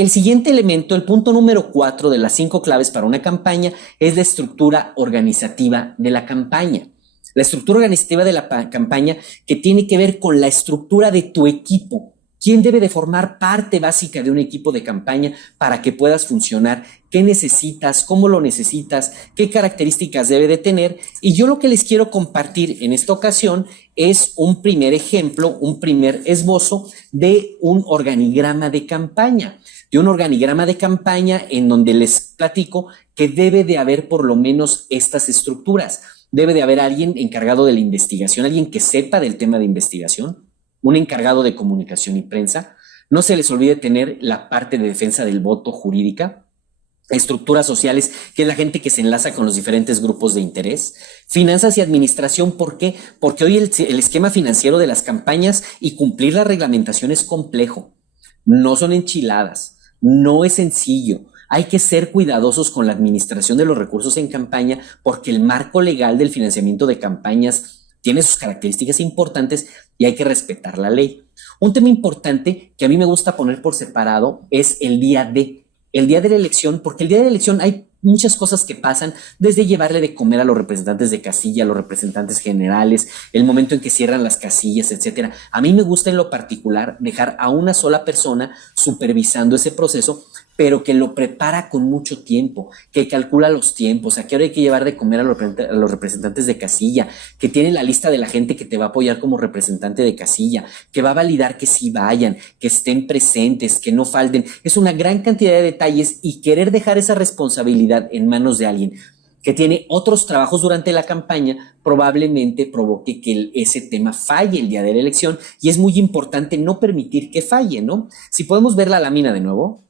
el siguiente elemento, el punto número 4 de las 5 claves para una campaña, es la estructura organizativa de la campaña. La estructura organizativa de la campaña que tiene que ver con la estructura de tu equipo. ¿Quién debe de formar parte básica de un equipo de campaña para que puedas funcionar? ¿Qué necesitas? ¿Cómo lo necesitas? ¿Qué características debe de tener? Y yo lo que les quiero compartir en esta ocasión es un primer ejemplo, un primer esbozo de un organigrama de campaña. De un organigrama de campaña en donde les platico que debe de haber por lo menos estas estructuras. Debe de haber alguien encargado de la investigación, alguien que sepa del tema de investigación, un encargado de comunicación y prensa. No se les olvide tener la parte de defensa del voto jurídica, estructuras sociales, que es la gente que se enlaza con los diferentes grupos de interés, finanzas y administración. ¿Por qué? Porque hoy el esquema financiero de las campañas y cumplir la reglamentación es complejo. No son enchiladas, no es sencillo. Hay que ser cuidadosos con la administración de los recursos en campaña porque el marco legal del financiamiento de campañas tiene sus características importantes y hay que respetar la ley. Un tema importante que a mí me gusta poner por separado es el día de la elección, porque el día de la elección hay muchas cosas que pasan, desde llevarle de comer a los representantes de casilla, a los representantes generales, el momento en que cierran las casillas, etcétera. A mí me gusta en lo particular dejar a una sola persona supervisando ese proceso, pero que lo prepara con mucho tiempo, que calcula los tiempos, a qué hora hay que llevar de comer a los representantes de casilla, que tiene la lista de la gente que te va a apoyar como representante de casilla, que va a validar que sí vayan, que estén presentes, que no falten. Es una gran cantidad de detalles y querer dejar esa responsabilidad en manos de alguien que tiene otros trabajos durante la campaña probablemente provoque que ese tema falle el día de la elección, y es muy importante no permitir que falle, ¿no? Si podemos ver la lámina de nuevo.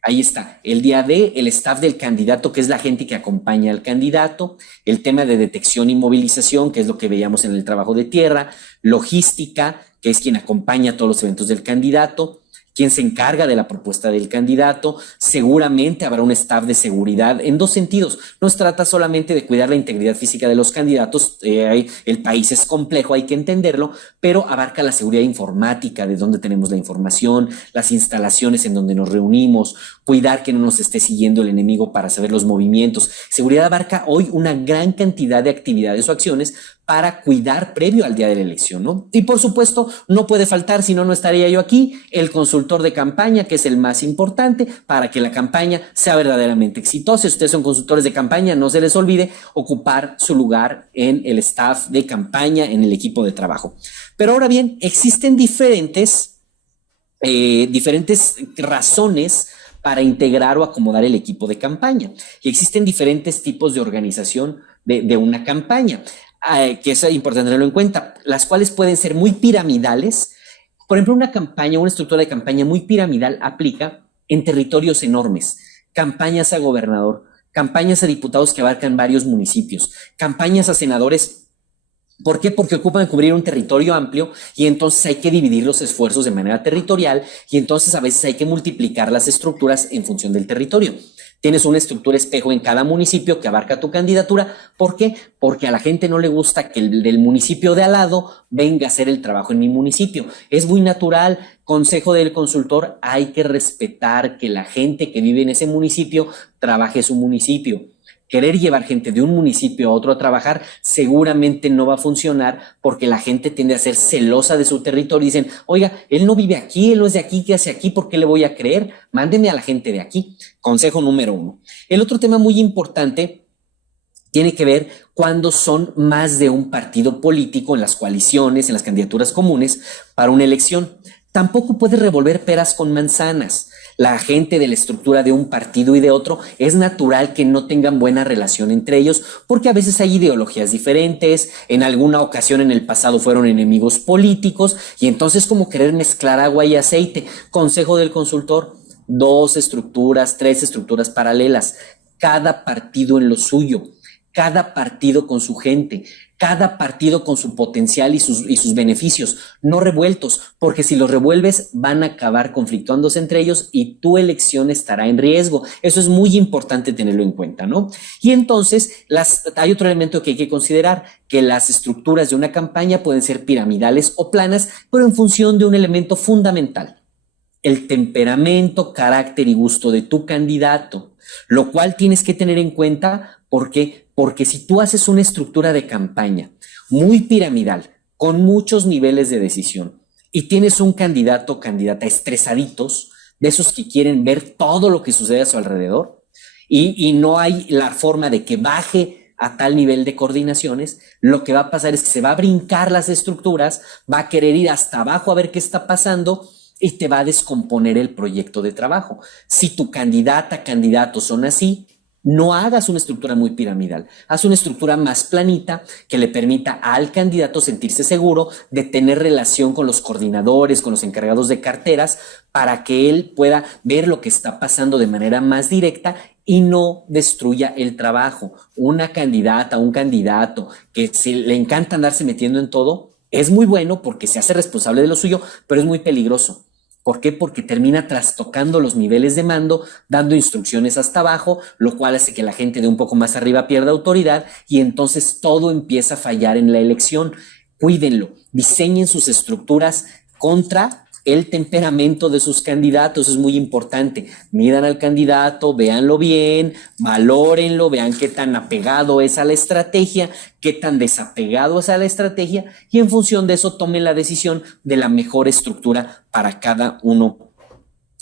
Ahí está, el día de el staff del candidato, que es la gente que acompaña al candidato, el tema de detección y movilización, que es lo que veíamos en el trabajo de tierra, logística, que es quien acompaña todos los eventos del candidato, quien se encarga de la propuesta del candidato. Seguramente habrá un staff de seguridad en dos sentidos. No se trata solamente de cuidar la integridad física de los candidatos, el país es complejo, hay que entenderlo, pero abarca la seguridad informática, de dónde tenemos la información, las instalaciones en donde nos reunimos, cuidar que no nos esté siguiendo el enemigo para saber los movimientos. Seguridad abarca hoy una gran cantidad de actividades o acciones para cuidar previo al día de la elección, ¿no? Y por supuesto, no puede faltar, si no, no estaría yo aquí, el consultor de campaña, que es el más importante para que la campaña sea verdaderamente exitosa. Si ustedes son consultores de campaña, no se les olvide ocupar su lugar en el staff de campaña, en el equipo de trabajo. Pero ahora bien, existen diferentes razones para integrar o acomodar el equipo de campaña. Y existen diferentes tipos de organización de una campaña. Que es importante tenerlo en cuenta, las cuales pueden ser muy piramidales. Por ejemplo, una estructura de campaña muy piramidal aplica en territorios enormes, campañas a gobernador, campañas a diputados que abarcan varios municipios, campañas a senadores. ¿Por qué? Porque ocupan cubrir un territorio amplio y entonces hay que dividir los esfuerzos de manera territorial y entonces a veces hay que multiplicar las estructuras en función del territorio. Tienes una estructura espejo en cada municipio que abarca tu candidatura. ¿Por qué? Porque a la gente no le gusta que el del municipio de al lado venga a hacer el trabajo en mi municipio. Es muy natural. Consejo del consultor, hay que respetar que la gente que vive en ese municipio trabaje en su municipio. Querer llevar gente de un municipio a otro a trabajar seguramente no va a funcionar porque la gente tiende a ser celosa de su territorio y dicen, oiga, él no vive aquí, él no es de aquí, ¿qué hace aquí? ¿Por qué le voy a creer? Mándeme a la gente de aquí. Consejo número 1. El otro tema muy importante tiene que ver cuando son más de un partido político en las coaliciones, en las candidaturas comunes para una elección. Tampoco puedes revolver peras con manzanas. La gente de la estructura de un partido y de otro, es natural que no tengan buena relación entre ellos porque a veces hay ideologías diferentes, en alguna ocasión en el pasado fueron enemigos políticos y entonces como querer mezclar agua y aceite. Consejo del consultor, 2 estructuras, 3 estructuras paralelas, cada partido en lo suyo, cada partido con su gente, cada partido con su potencial y sus beneficios, no revueltos, porque si los revuelves van a acabar conflictuándose entre ellos y tu elección estará en riesgo. Eso es muy importante tenerlo en cuenta, ¿no? Y entonces hay otro elemento que hay que considerar, que las estructuras de una campaña pueden ser piramidales o planas, pero en función de un elemento fundamental. el temperamento, carácter y gusto de tu candidato, lo cual tienes que tener en cuenta porque si tú haces una estructura de campaña muy piramidal, con muchos niveles de decisión, y tienes un candidato o candidata estresaditos, de esos que quieren ver todo lo que sucede a su alrededor, y no hay la forma de que baje a tal nivel de coordinaciones, lo que va a pasar es que se va a brincar las estructuras, va a querer ir hasta abajo a ver qué está pasando y te va a descomponer el proyecto de trabajo. Si tu candidata, candidatos son así, no hagas una estructura muy piramidal, haz una estructura más planita que le permita al candidato sentirse seguro de tener relación con los coordinadores, con los encargados de carteras, para que él pueda ver lo que está pasando de manera más directa y no destruya el trabajo. Una candidata, un candidato que le encanta andarse metiendo en todo, es muy bueno porque se hace responsable de lo suyo, pero es muy peligroso. ¿Por qué? Porque termina trastocando los niveles de mando, dando instrucciones hasta abajo, lo cual hace que la gente de un poco más arriba pierda autoridad y entonces todo empieza a fallar en la elección. Cuídenlo, diseñen sus estructuras contra el temperamento de sus candidatos, es muy importante. Midan al candidato, véanlo bien, valórenlo, vean qué tan apegado es a la estrategia, qué tan desapegado es a la estrategia y en función de eso tomen la decisión de la mejor estructura para cada uno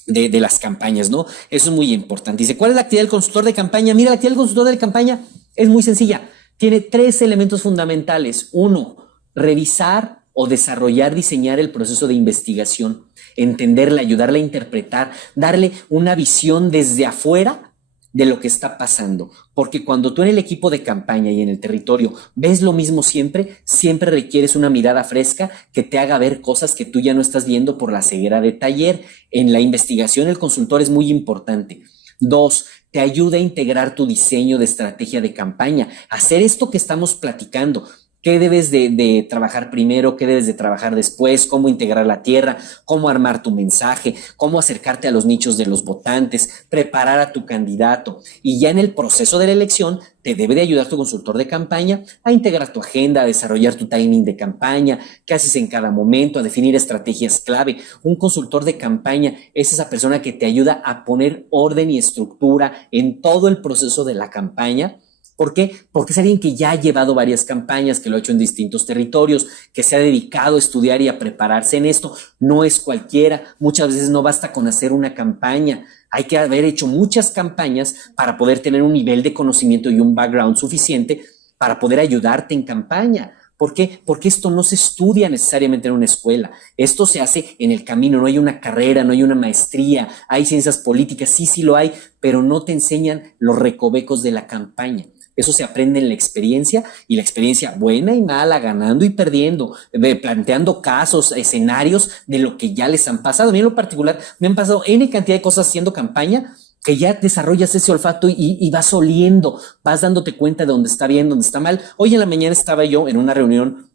de las campañas, ¿no? Eso es muy importante. Dice, ¿cuál es la actividad del consultor de campaña? Mira, la actividad del consultor de campaña es muy sencilla. Tiene 3 elementos fundamentales. 1, revisar o desarrollar, diseñar el proceso de investigación, entenderla, ayudarla a interpretar, darle una visión desde afuera de lo que está pasando. Porque cuando tú en el equipo de campaña y en el territorio ves lo mismo siempre, siempre requieres una mirada fresca que te haga ver cosas que tú ya no estás viendo por la ceguera de taller. En la investigación el consultor es muy importante. 2, te ayuda a integrar tu diseño de estrategia de campaña, hacer esto que estamos platicando. ¿Qué debes de trabajar primero? ¿Qué debes de trabajar después? ¿Cómo integrar la tierra? ¿Cómo armar tu mensaje? ¿Cómo acercarte a los nichos de los votantes? Preparar a tu candidato. Y ya en el proceso de la elección te debe de ayudar tu consultor de campaña a integrar tu agenda, a desarrollar tu timing de campaña, qué haces en cada momento, a definir estrategias clave. Un consultor de campaña es esa persona que te ayuda a poner orden y estructura en todo el proceso de la campaña. ¿Por qué? Porque es alguien que ya ha llevado varias campañas, que lo ha hecho en distintos territorios, que se ha dedicado a estudiar y a prepararse en esto. No es cualquiera. Muchas veces no basta con hacer una campaña. Hay que haber hecho muchas campañas para poder tener un nivel de conocimiento y un background suficiente para poder ayudarte en campaña. ¿Por qué? Porque esto no se estudia necesariamente en una escuela. Esto se hace en el camino. No hay una carrera, no hay una maestría. Hay ciencias políticas, sí lo hay, pero no te enseñan los recovecos de la campaña. Eso se aprende en la experiencia y la experiencia buena y mala, ganando y perdiendo, planteando casos, escenarios de lo que ya les han pasado. A mí en lo particular me han pasado N cantidad de cosas haciendo campaña que ya desarrollas ese olfato y vas oliendo, vas dándote cuenta de dónde está bien, dónde está mal. Hoy en la mañana estaba yo en una reunión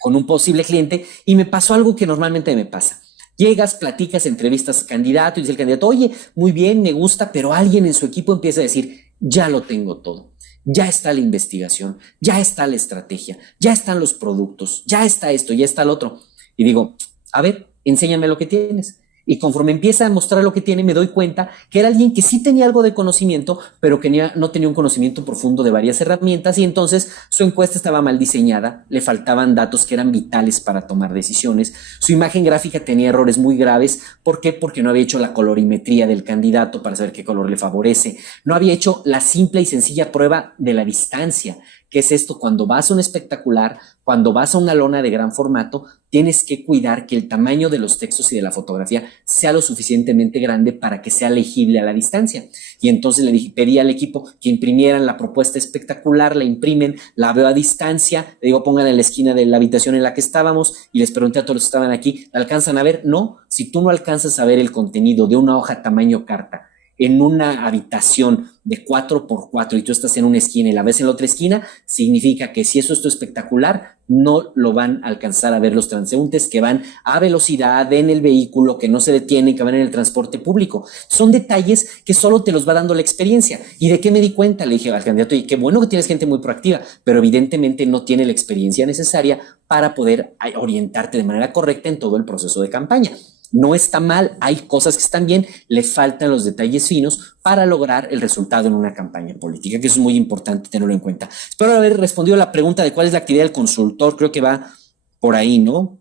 con un posible cliente y me pasó algo que normalmente me pasa. Llegas, platicas, entrevistas al candidato y dice el candidato, oye, muy bien, me gusta, pero alguien en su equipo empieza a decir, ya lo tengo todo. Ya está la investigación, ya está la estrategia, ya están los productos, ya está esto, ya está lo otro. Y digo, a ver, enséñame lo que tienes. Y conforme empieza a mostrar lo que tiene, me doy cuenta que era alguien que sí tenía algo de conocimiento, pero que no tenía un conocimiento profundo de varias herramientas y entonces su encuesta estaba mal diseñada, le faltaban datos que eran vitales para tomar decisiones, su imagen gráfica tenía errores muy graves. ¿Por qué? Porque no había hecho la colorimetría del candidato para saber qué color le favorece, no había hecho la simple y sencilla prueba de la distancia. ¿Qué es esto? Cuando vas a un espectacular, cuando vas a una lona de gran formato, tienes que cuidar que el tamaño de los textos y de la fotografía sea lo suficientemente grande para que sea legible a la distancia. Y entonces pedí al equipo que imprimieran la propuesta espectacular, la imprimen, la veo a distancia, le digo pongan en la esquina de la habitación en la que estábamos y les pregunté a todos los que estaban aquí, ¿la alcanzan a ver? No, si tú no alcanzas a ver el contenido de una hoja tamaño carta en una habitación de 4x4 y tú estás en una esquina y la ves en la otra esquina, significa que si eso es tu espectacular, no lo van a alcanzar a ver los transeúntes que van a velocidad en el vehículo, que no se detienen, que van en el transporte público. Son detalles que solo te los va dando la experiencia. ¿Y de qué me di cuenta? Le dije al candidato, y qué bueno que tienes gente muy proactiva, pero evidentemente no tiene la experiencia necesaria para poder orientarte de manera correcta en todo el proceso de campaña. No está mal, hay cosas que están bien, le faltan los detalles finos para lograr el resultado en una campaña política, que eso es muy importante tenerlo en cuenta. Espero haber respondido a la pregunta de cuál es la actividad del consultor, creo que va por ahí, ¿no?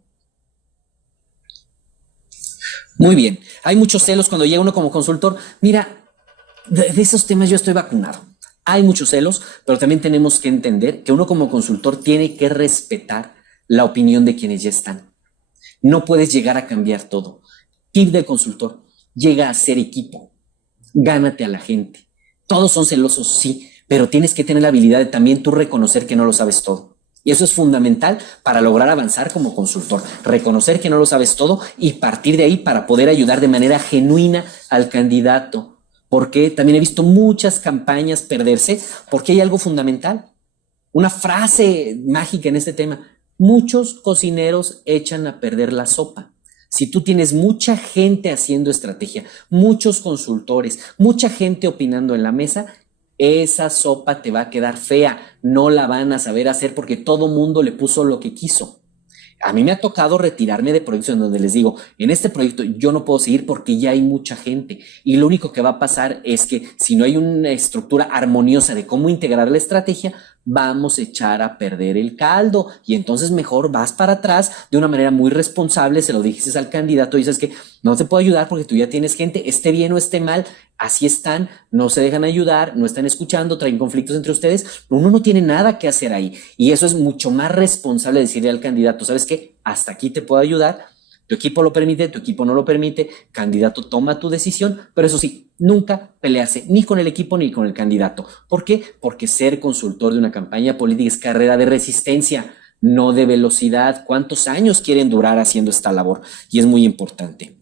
Muy bien, hay muchos celos cuando llega uno como consultor. Mira, de esos temas yo estoy vacunado. Hay muchos celos, pero también tenemos que entender que uno como consultor tiene que respetar la opinión de quienes ya están. No puedes llegar a cambiar todo. Tip del consultor, llega a ser equipo, gánate a la gente. Todos son celosos, sí, pero tienes que tener la habilidad de también tú reconocer que no lo sabes todo. Y eso es fundamental para lograr avanzar como consultor, reconocer que no lo sabes todo y partir de ahí para poder ayudar de manera genuina al candidato. Porque también he visto muchas campañas perderse porque hay algo fundamental, una frase mágica en este tema. Muchos cocineros echan a perder la sopa. Si tú tienes mucha gente haciendo estrategia, muchos consultores, mucha gente opinando en la mesa, esa sopa te va a quedar fea, no la van a saber hacer porque todo mundo le puso lo que quiso. A mí me ha tocado retirarme de proyectos en donde les digo, en este proyecto yo no puedo seguir porque ya hay mucha gente y lo único que va a pasar es que si no hay una estructura armoniosa de cómo integrar la estrategia, vamos a echar a perder el caldo y entonces mejor vas para atrás de una manera muy responsable, se lo dijiste al candidato y dices que no te puedo ayudar porque tú ya tienes gente, esté bien o esté mal, así están, no se dejan ayudar, no están escuchando, traen conflictos entre ustedes, uno no tiene nada que hacer ahí y eso es mucho más responsable decirle al candidato, ¿sabes qué? Hasta aquí te puedo ayudar, tu equipo lo permite, tu equipo no lo permite, candidato toma tu decisión, pero eso sí, nunca pelearse ni con el equipo ni con el candidato. ¿Por qué? Porque ser consultor de una campaña política es carrera de resistencia, no de velocidad. ¿Cuántos años quieren durar haciendo esta labor? Y es muy importante.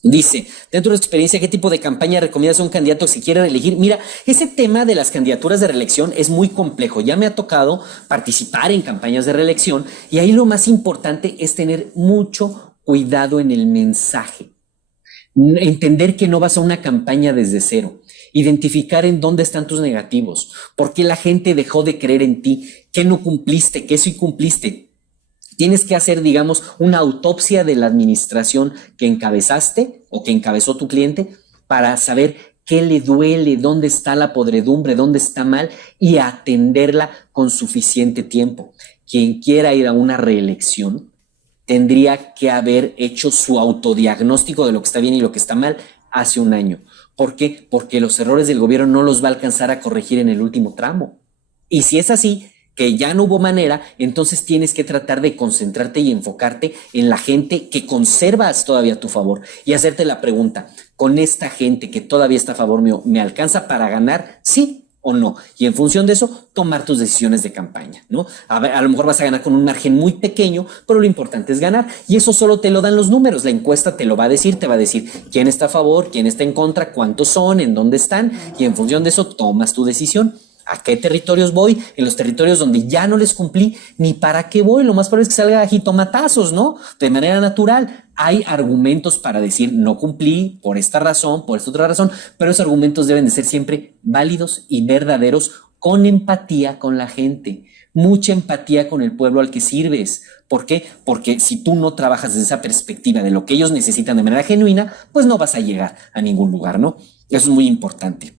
Dice, dentro de tu experiencia, ¿qué tipo de campaña recomiendas a un candidato que se quiera reelegir? Mira, ese tema de las candidaturas de reelección es muy complejo. Ya me ha tocado participar en campañas de reelección y ahí lo más importante es tener mucho cuidado en el mensaje. Entender que no vas a una campaña desde cero. Identificar en dónde están tus negativos. ¿Por qué la gente dejó de creer en ti? ¿Qué no cumpliste? ¿Qué sí cumpliste? Tienes que hacer, digamos, una autopsia de la administración que encabezaste o que encabezó tu cliente para saber qué le duele, dónde está la podredumbre, dónde está mal y atenderla con suficiente tiempo. Quien quiera ir a una reelección tendría que haber hecho su autodiagnóstico de lo que está bien y lo que está mal hace un año. ¿Por qué? Porque los errores del gobierno no los va a alcanzar a corregir en el último tramo. Y si es así, que ya no hubo manera, entonces tienes que tratar de concentrarte y enfocarte en la gente que conservas todavía a tu favor y hacerte la pregunta, ¿con esta gente que todavía está a favor mío, me alcanza para ganar? Sí o no. Y en función de eso, tomar tus decisiones de campaña, ¿no? A lo mejor vas a ganar con un margen muy pequeño, pero lo importante es ganar. Y eso solo te lo dan los números. La encuesta te lo va a decir, te va a decir quién está a favor, quién está en contra, cuántos son, en dónde están. Y en función de eso, tomas tu decisión. ¿A qué territorios voy? En los territorios donde ya no les cumplí, ni para qué voy. Lo más probable es que salga a jitomatazos, ¿no? De manera natural. Hay argumentos para decir no cumplí por esta razón, por esta otra razón, pero esos argumentos deben de ser siempre válidos y verdaderos con empatía con la gente. Mucha empatía con el pueblo al que sirves. ¿Por qué? Porque si tú no trabajas desde esa perspectiva de lo que ellos necesitan de manera genuina, pues no vas a llegar a ningún lugar, ¿no? Eso es muy importante.